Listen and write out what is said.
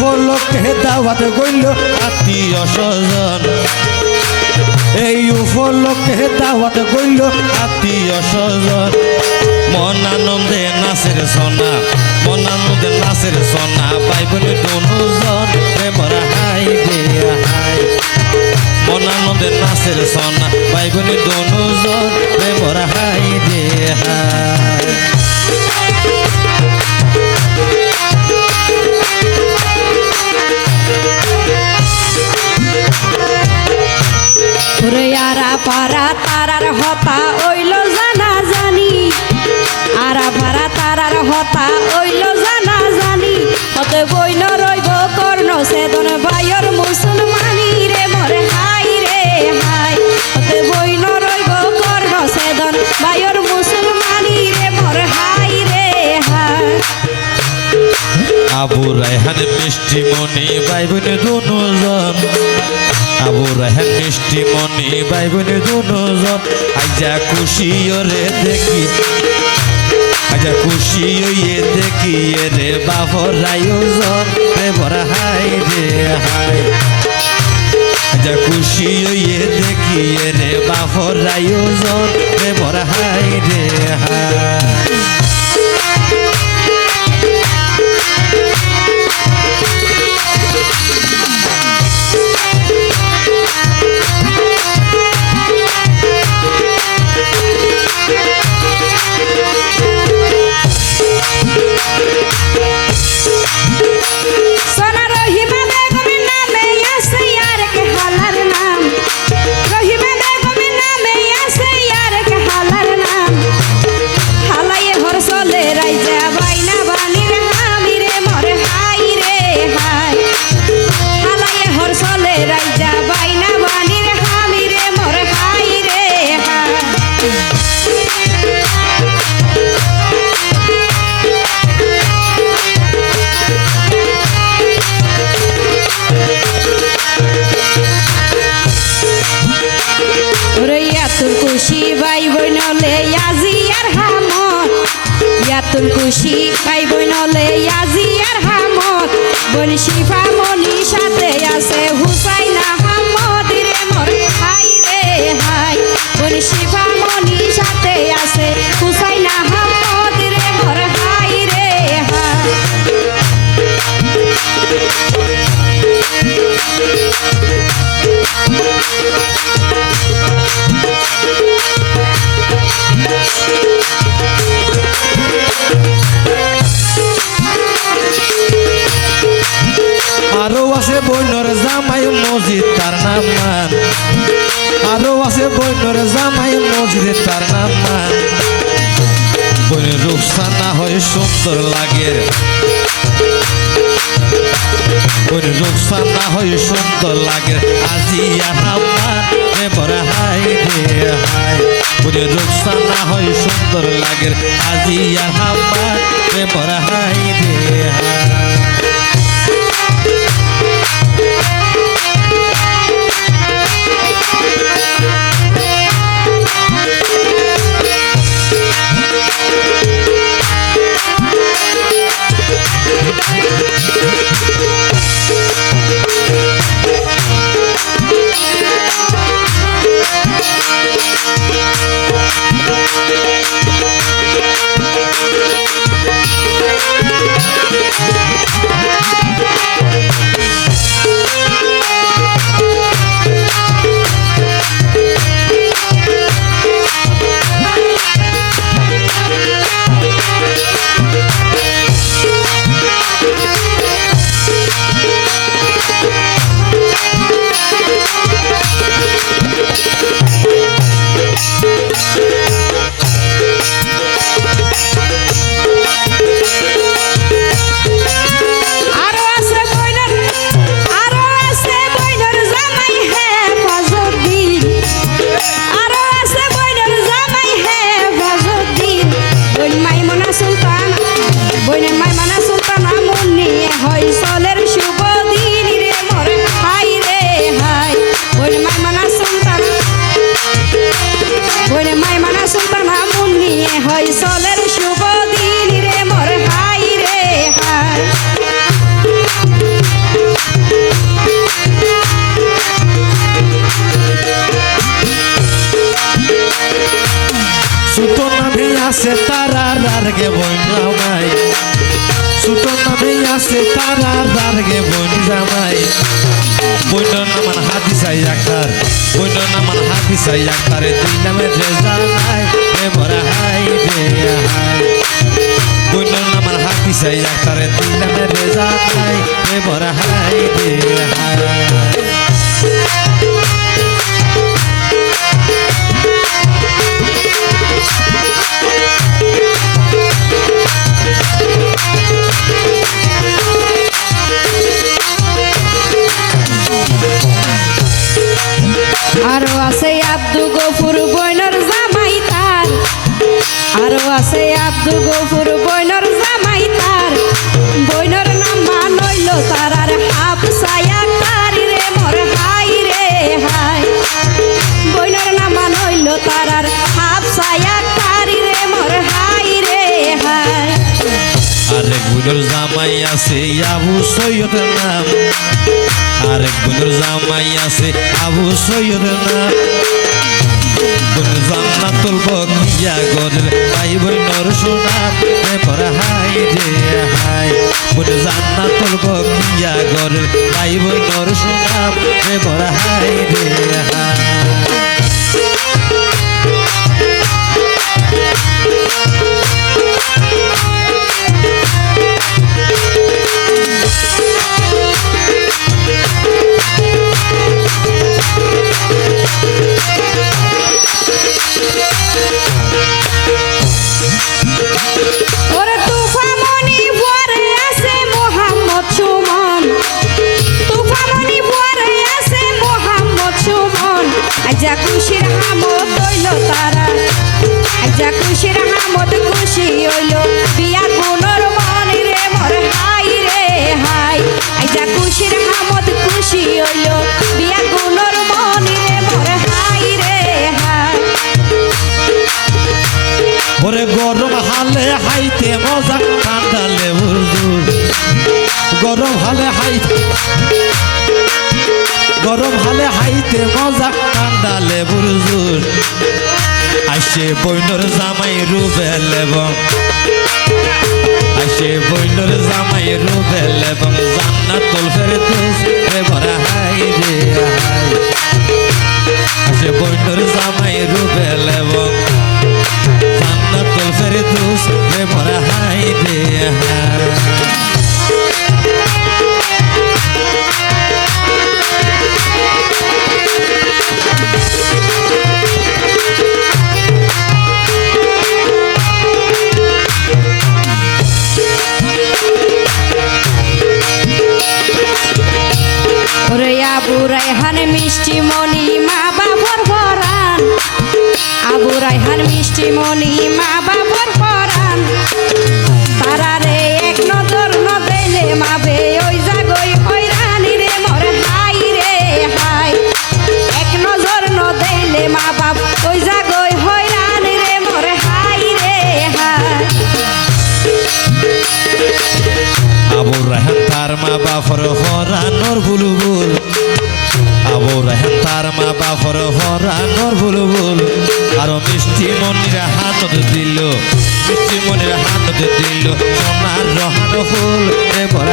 উপলক্ষে দাওয়াত গইল আত্মীয় স্বজন এই উপলক্ষে দাওয়াত গইল আত্মীয় স্বজন মন আনন্দে নাচের সোনা মন আনন্দে নাচের সোনা ভাই বোন দুজন প্রেমর হাই রে হাই মন আনন্দে নাচের সোনা ভাই বোন দুজন প্রেমর হাই রে হাই আরা পারা তারার হতা ওইল জানা জানি আরা পারা তারার হতা ওইল জানা জানি হতে বইন রইব কর্ণ সেদন ভাইয়ের মুসলমানি রে মরে হাই রে হাই হতে বইন রইব কর্ণ সেদন ভাইয়ের মুসলমানি রে মরে হাই রে হাই আবু রায়হান মিষ্টি মনি ভাই বোন দুজন আবু রায়হান মিষ্টি মনি ভাই বোন দুজন আইজা খুশি রে দেখি আইজা খুশি হইয়ে দেখি রে বাবর আয়োজন রে বড় হাই রে হাই আইজা খুশি হইয়ে দেখি রে বাবর আয়োজন রে বড় হাই রে হাই খুশি ভাই বইনলে আজি আর হামত ইয়াতুল খুশি ভাই বইনলে আজি আর হামত বোন শিফা মনি সাথে আছে হুসাইনা হামদ রে মোর হাই রে হাই বোন শিফা মনি সাথে আছে হুসাইনা হামদ রে মোর হাই রে হাই আরো আছে বইনর জামাই মসজিদ তার নাম মান আরো আছে বইনর জামাই মসজিদ তার নাম মান বইনের রূপসানা হয় সুন্দর লাগে বইনের রূপসানা হয় সুন্দর লাগে আজিয়া হাম্মান রে বড় হাই রে হাই বইনের রূপসানা হয় সুন্দর লাগে আজিয়া হাম্মান রে বড় হাই রে হাই আছে তারা রারগে বইন জামাই ছোট নামে আছে তারা রারগে বইন জামাই বইন নামান হাতি চাই আক্তার বইন নামান হাতি চাই আক্তারে দুই নামে রেজা নাই রে মরা হাই রে হাই বইন নামান হাতি চাই আক্তারে দুই নামে রেজা নাই রে মরা হাই রে হাই আরো আছে আব্দু গফুর বইনর জামাই তার আরো আছে আব্দু গফুর বইনর জামাই তার বইনর নাম মানইল তার আর হাফসায়া তার রে মোর হাই রে হাই বইনর নাম মানইল তার আর হাফসায়া তার রে মোর হাই রে হাই আরেক বুড়োর জামাই আছে আবু সৈয়দ নাম আরেক বুড়োর জামাই আছে আবু সৈয়দ নাম কোন জান্নাতুল বকিয়া গরের ভাই বোনর সোনার রে পর হাই রে হাই কোন জান্নাতুল বকিয়া গরের ভাই বোনর সোনার রে পর হাই রে হাই ওরে তুফামনি পরে আছে মোহাম্মদ সুমন তুফামনি পরে আছে মোহাম্মদ সুমন আজা খুশির হামদ হইল তারা আজা খুশির হামদ খুশি হইল বিয়া গুণর মন রে মোর হাই রে হাই আজা খুশির হামদ খুশি হইল বিয়া গুণর মন রে মোর হাই রে হাই ওরে গরম হালে হাইতে মজা কান্দালে হুজুর গরম হালে হাইতে মজা কান্দালে বুরজুর আসে বইনর জামাই রুবেল এবং আসে বইনর জামাই রুবেল এবং জান্নাতুল ফেরদৌস রে ভরা হাই রে হাই আসে বইনর জামাই রুবেল এবং জান্নাতুল ফেরদৌস রে ভরা হাই রে হাই ওরে আবু রায়হান মিষ্টি মনি মা বাবর পরান আবু রায়হান মিষ্টি মনি মা বাবর পরান তারা রে এক নজর ন দেলে মাবে ওই জাগই হয়রানি রে মোর হাই রে হাই এক নজর ন দেলে মা বাপ ওই জাগই হয়রানি রে মোর হাই রে হাই আবু রায়হান তার মা বাপর হরানোর বুলবুল আবু রায়হান তার মা বাপর হরানোর বুলবুল আরো মিষ্টি মনির হাতত দিল মিষ্টি মনির হাতত দিল সোনার রহান ফুল এবার